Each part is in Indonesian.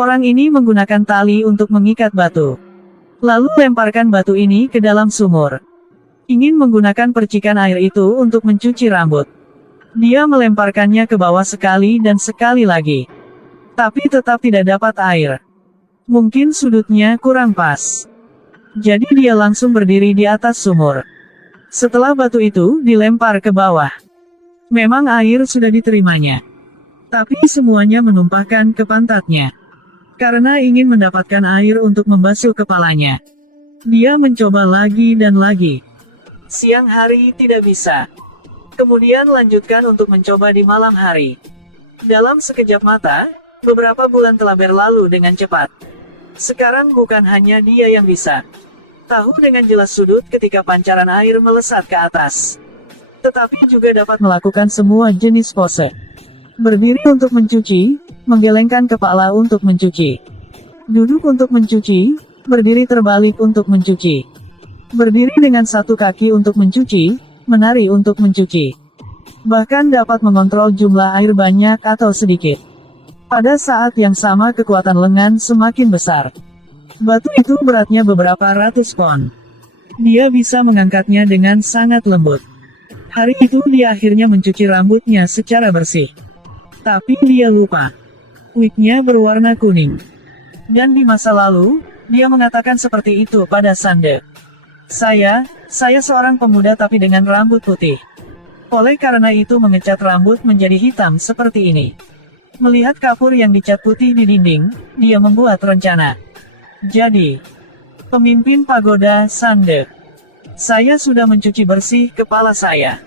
Orang ini menggunakan tali untuk mengikat batu. Lalu lemparkan batu ini ke dalam sumur. Ingin menggunakan percikan air itu untuk mencuci rambut. Dia melemparkannya ke bawah sekali dan sekali lagi. Tapi tetap tidak dapat air. Mungkin sudutnya kurang pas. Jadi dia langsung berdiri di atas sumur. Setelah batu itu dilempar ke bawah. Memang air sudah diterimanya. Tapi semuanya menumpahkan ke pantatnya. Karena ingin mendapatkan air untuk membasuh kepalanya. Dia mencoba lagi dan lagi. Siang hari tidak bisa. Kemudian lanjutkan untuk mencoba di malam hari. Dalam sekejap mata, beberapa bulan telah berlalu dengan cepat. Sekarang bukan hanya dia yang bisa tahu dengan jelas sudut ketika pancaran air melesat ke atas. Tetapi juga dapat melakukan semua jenis pose. Berdiri untuk mencuci, menggelengkan kepala untuk mencuci. Duduk untuk mencuci, berdiri terbalik untuk mencuci. Berdiri dengan satu kaki untuk mencuci, menari untuk mencuci. Bahkan dapat mengontrol jumlah air banyak atau sedikit. Pada saat yang sama kekuatan lengan semakin besar. Batu itu beratnya beberapa ratus pon. Dia bisa mengangkatnya dengan sangat lembut. Hari itu dia akhirnya mencuci rambutnya secara bersih. Tapi dia lupa. Wignya berwarna kuning. Dan di masa lalu, dia mengatakan seperti itu pada Sande. Saya seorang pemuda tapi dengan rambut putih. Oleh karena itu mengecat rambut menjadi hitam seperti ini. Melihat kapur yang dicat putih di dinding, dia membuat rencana. Jadi, pemimpin pagoda Sande. Saya sudah mencuci bersih kepala saya.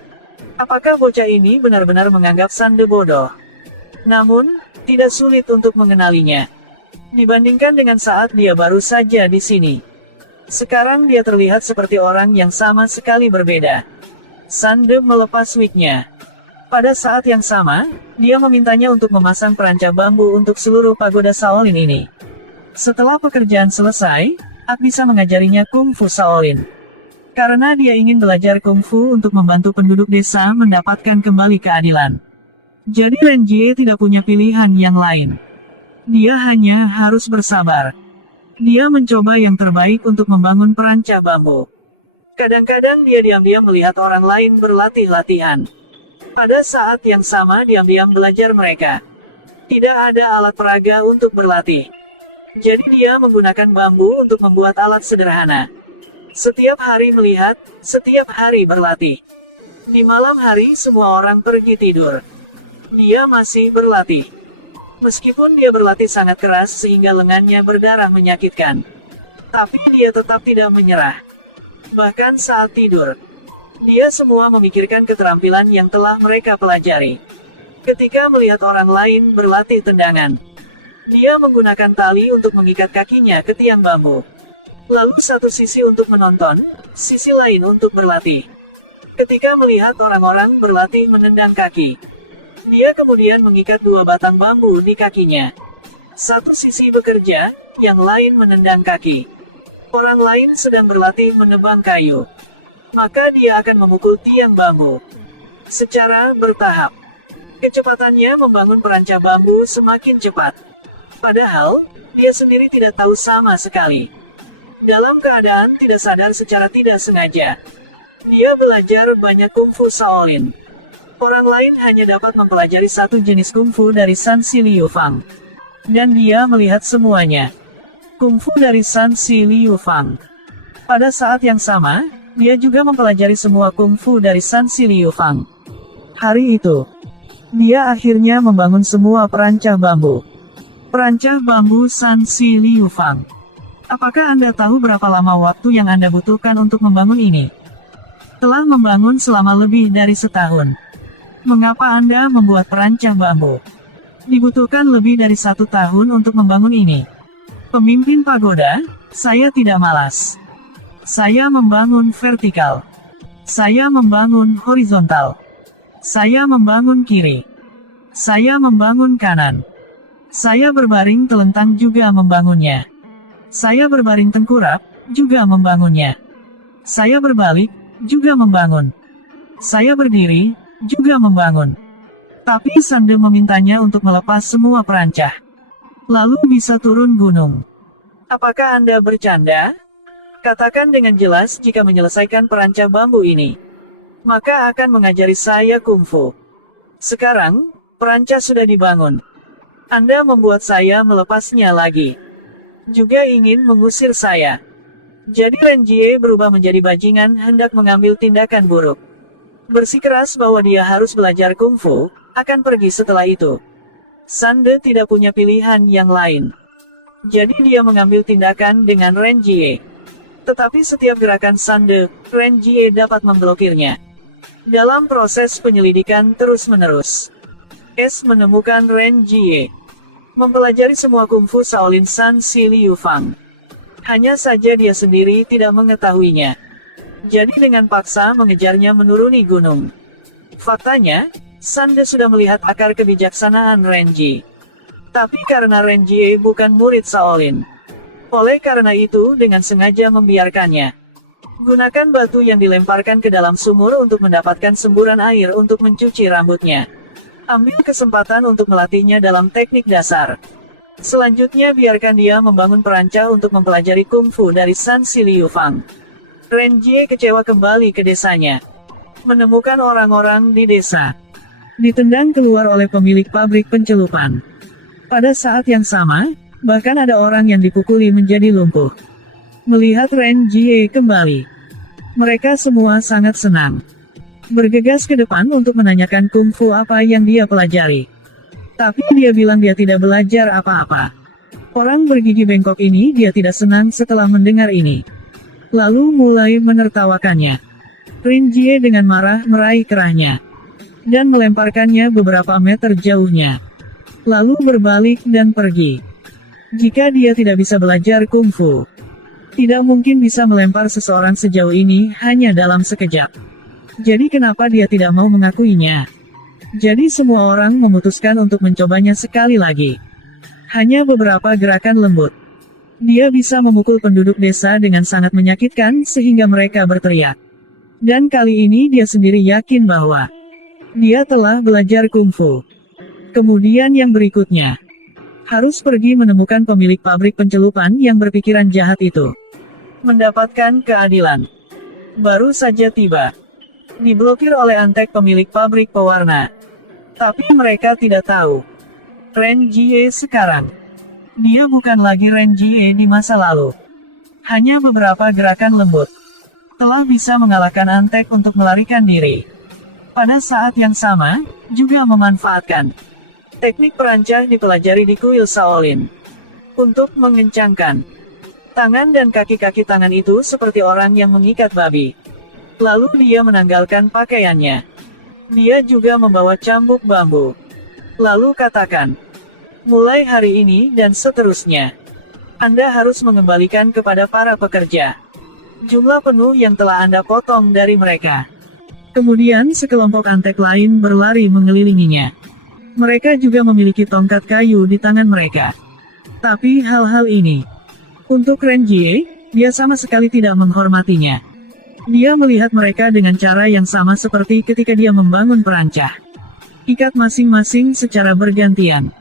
Apakah bocah ini benar-benar menganggap Sande bodoh? Namun, tidak sulit untuk mengenalinya. Dibandingkan dengan saat dia baru saja di sini. Sekarang dia terlihat seperti orang yang sama sekali berbeda. Sande melepas wignya. Pada saat yang sama, dia memintanya untuk memasang perancah bambu untuk seluruh pagoda Shaolin ini. Setelah pekerjaan selesai, Ak bisa mengajarinya kungfu Shaolin. Karena dia ingin belajar kungfu untuk membantu penduduk desa mendapatkan kembali keadilan. Jadi Ren Jie tidak punya pilihan yang lain. Dia hanya harus bersabar. Dia mencoba yang terbaik untuk membangun perancah bambu. Kadang-kadang dia diam-diam melihat orang lain berlatih latihan. Pada saat yang sama diam-diam belajar mereka. Tidak ada alat peraga untuk berlatih. Jadi dia menggunakan bambu untuk membuat alat sederhana. Setiap hari melihat, setiap hari berlatih. Di malam hari semua orang pergi tidur. Dia masih berlatih. Meskipun dia berlatih sangat keras sehingga lengannya berdarah menyakitkan. Tapi dia tetap tidak menyerah. Bahkan saat tidur, dia semua memikirkan keterampilan yang telah mereka pelajari. Ketika melihat orang lain berlatih tendangan, dia menggunakan tali untuk mengikat kakinya ke tiang bambu. Lalu satu sisi untuk menonton, sisi lain untuk berlatih. Ketika melihat orang-orang berlatih menendang kaki, dia kemudian mengikat dua batang bambu di kakinya. Satu sisi bekerja, yang lain menendang kaki. Orang lain sedang berlatih menebang kayu. Maka dia akan memukul tiang bambu. Secara bertahap. Kecepatannya membangun perancah bambu semakin cepat. Padahal, dia sendiri tidak tahu sama sekali. Dalam keadaan tidak sadar secara tidak sengaja. Dia belajar banyak kungfu Shaolin. Orang lain hanya dapat mempelajari satu jenis kungfu dari Sanshi Liu Fang. Dan dia melihat semuanya. Kungfu dari Sanshi Liu Fang. Pada saat yang sama, dia juga mempelajari semua kungfu dari Sanshi Liu Fang. Hari itu, dia akhirnya membangun semua perancah bambu. Perancah bambu Sanshi Liu Fang. Apakah Anda tahu berapa lama waktu yang Anda butuhkan untuk membangun ini? Telah membangun selama lebih dari setahun. Mengapa Anda membuat perancah bambu? Dibutuhkan lebih dari 1 tahun untuk membangun ini. Pemimpin pagoda, saya tidak malas. Saya membangun vertikal. Saya membangun horizontal. Saya membangun kiri. Saya membangun kanan. Saya berbaring telentang juga membangunnya. Saya berbaring tengkurap, juga membangunnya. Saya berbalik, juga membangun. Saya berdiri, juga membangun. Tapi Sande memintanya untuk melepas semua perancah. lalu bisa turun gunung. Apakah Anda bercanda? Katakan dengan jelas jika menyelesaikan perancah bambu ini. Maka akan mengajari saya kungfu. Sekarang, perancah sudah dibangun. Anda membuat saya melepasnya lagi. Juga ingin mengusir saya. Jadi Renjie berubah menjadi bajingan hendak mengambil tindakan buruk. Bersikeras bahwa dia harus belajar kungfu, akan pergi setelah itu. Sande tidak punya pilihan yang lain. Jadi dia mengambil tindakan dengan Renjie. Tetapi setiap gerakan Sande, Renjie dapat memblokirnya. Dalam proses penyelidikan terus-menerus, S menemukan Renjie mempelajari semua kungfu Shaolin San Si Liu Fang. Hanya saja dia sendiri tidak mengetahuinya. Jadi dengan paksa mengejarnya menuruni gunung. Faktanya, Sande sudah melihat akar kebijaksanaan Renjie. Tapi karena Renjie bukan murid Shaolin, oleh karena itu dengan sengaja membiarkannya. Gunakan batu yang dilemparkan ke dalam sumur untuk mendapatkan semburan air untuk mencuci rambutnya. Ambil kesempatan untuk melatihnya dalam teknik dasar. Selanjutnya biarkan dia membangun perancah untuk mempelajari kungfu dari San Si Liu Fang. Renjie kecewa kembali ke desanya. Menemukan orang-orang di desa ditendang keluar oleh pemilik pabrik pencelupan. Pada saat yang sama, bahkan ada orang yang dipukuli menjadi lumpuh. Melihat Renjie kembali, mereka semua sangat senang. Bergegas ke depan untuk menanyakan kungfu apa yang dia pelajari. Tapi dia bilang dia tidak belajar apa-apa. Orang bergigi bengkok ini dia tidak senang setelah mendengar ini. Lalu mulai menertawakannya. Renjie dengan marah meraih kerahnya dan melemparkannya beberapa meter jauhnya. Lalu berbalik dan pergi. Jika dia tidak bisa belajar kungfu, tidak mungkin bisa melempar seseorang sejauh ini hanya dalam sekejap. Jadi kenapa dia tidak mau mengakuinya? Jadi semua orang memutuskan untuk mencobanya sekali lagi. Hanya beberapa gerakan lembut. Dia bisa memukul penduduk desa dengan sangat menyakitkan sehingga mereka berteriak. Dan kali ini dia sendiri yakin bahwa dia telah belajar kungfu. Kemudian yang berikutnya, harus pergi menemukan pemilik pabrik pencelupan yang berpikiran jahat itu. Mendapatkan keadilan. Baru saja tiba. Diblokir oleh Antek pemilik pabrik pewarna. Tapi mereka tidak tahu. Renjie sekarang. Dia bukan lagi Renjie di masa lalu. Hanya beberapa gerakan lembut telah bisa mengalahkan Antek untuk melarikan diri. Pada saat yang sama, juga memanfaatkan teknik perancah dipelajari di kuil Shaolin untuk mengencangkan tangan dan kaki-kaki tangan itu seperti orang yang mengikat babi. Lalu dia menanggalkan pakaiannya. Dia juga membawa cambuk bambu. Lalu katakan, mulai hari ini dan seterusnya, Anda harus mengembalikan kepada para pekerja jumlah penuh yang telah Anda potong dari mereka. Kemudian sekelompok Antek lain berlari mengelilinginya. Mereka juga memiliki tongkat kayu di tangan mereka. Tapi hal-hal ini, untuk Renjie, dia sama sekali tidak menghormatinya. Dia melihat mereka dengan cara yang sama seperti ketika dia membangun perancah. Ikat masing-masing secara bergantian.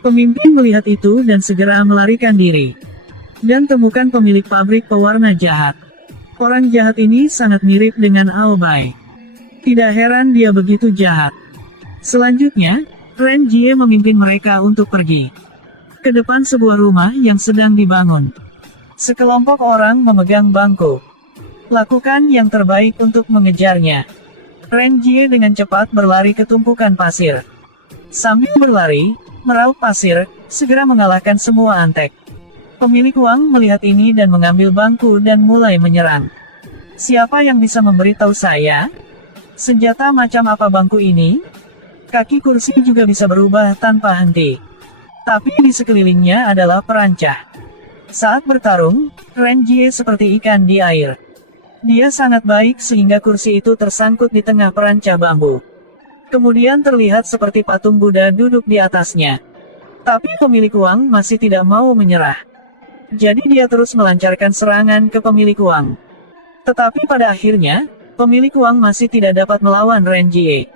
Pemimpin melihat itu dan segera melarikan diri. Dan temukan pemilik pabrik pewarna jahat. Orang jahat ini sangat mirip dengan Aobai. Tidak heran dia begitu jahat. Selanjutnya, Renjie memimpin mereka untuk pergi ke depan sebuah rumah yang sedang dibangun. Sekelompok orang memegang bangku. Lakukan yang terbaik untuk mengejarnya. Renjie dengan cepat berlari ke tumpukan pasir. Sambil berlari, meraup pasir, segera mengalahkan semua Antek. Pemilik uang melihat ini dan mengambil bangku dan mulai menyerang. Siapa yang bisa memberitahu saya? Senjata macam apa bangku ini? Kaki kursi juga bisa berubah tanpa henti. Tapi di sekelilingnya adalah perancah. Saat bertarung, Renjie seperti ikan di air. Dia sangat baik sehingga kursi itu tersangkut di tengah perancah bambu. Kemudian terlihat seperti patung Buddha duduk di atasnya. Tapi pemilik uang masih tidak mau menyerah. Jadi dia terus melancarkan serangan ke pemilik uang. Tetapi pada akhirnya, pemilik uang masih tidak dapat melawan Renjie.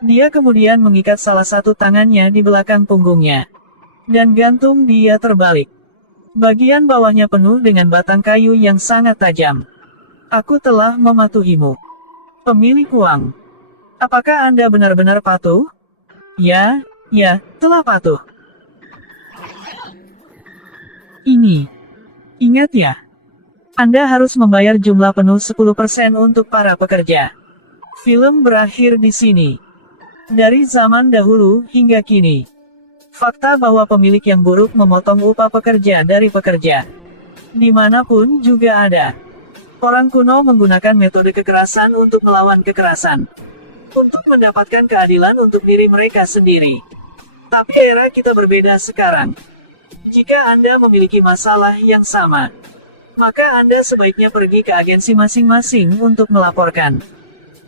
Dia kemudian mengikat salah satu tangannya di belakang punggungnya. dan gantung dia terbalik. Bagian bawahnya penuh dengan batang kayu yang sangat tajam. Aku telah mematuhimu. Pemilik uang. Apakah Anda benar-benar patuh? Ya, telah patuh. Ini. Ingat ya. Anda harus membayar jumlah penuh 10% untuk para pekerja. Film berakhir di sini. Dari zaman dahulu hingga kini. Fakta bahwa pemilik yang buruk memotong upah pekerja dari pekerja. Dimanapun juga ada. Orang kuno menggunakan metode kekerasan untuk melawan kekerasan. Untuk mendapatkan keadilan untuk diri mereka sendiri. Tapi era kita berbeda sekarang. Jika Anda memiliki masalah yang sama, maka Anda sebaiknya pergi ke agensi masing-masing untuk melaporkan.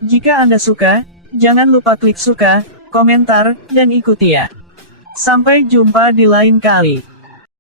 Jika Anda suka, jangan lupa klik suka, komentar, dan ikuti ya. Sampai jumpa di lain kali.